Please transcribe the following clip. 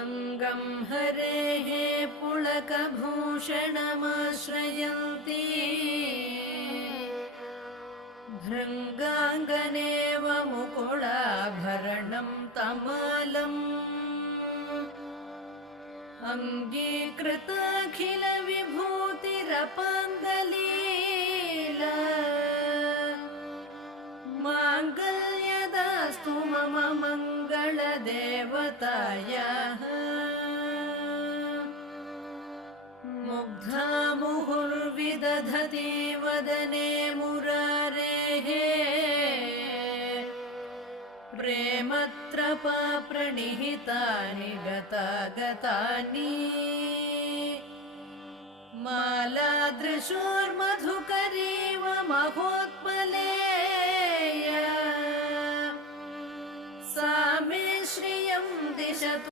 अङ्गं हरेः पुलकभूषणमाश्रयन्ती भृङ्गाङ्गनेव मुकुलाभरणं तमालम् अङ्गीकृताखिलविभूतिरपाङ्गलीला माङ्गल्यदास्तु मम मङ्गलदेवतायाः मुग्धा मुहुर्विदधति वदने मुरारेः प्रेमत्रपा प्रणिहितानि गतागतानि मालादृशोर्मधुकरीव महोत्